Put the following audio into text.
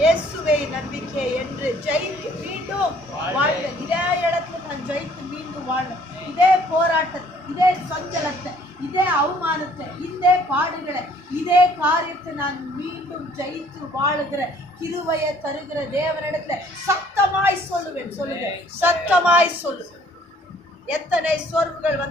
இயேசுவே நம்பிக்கை என்று ஜெயித்து மீண்டும் வாழ்வேன். இதே இடத்துல நான் ஜெயித்து மீண்டும் வாழ்வேன். இதே போராட்டத்தை, இதே சஞ்சலத்தை, இதே அவமானத்தை, இதே பாடுகளை, இதே காரியத்தை நான் மீண்டும் ஜெயித்து வாழுகிற கிருபையை தருகிற தேவனிடத்துல சத்தமாய் சொல்லுவேன். சொல்லுங்க, சத்தமாய் சொல்லுவேன். எத்தனை சோர்வுகள் வந்த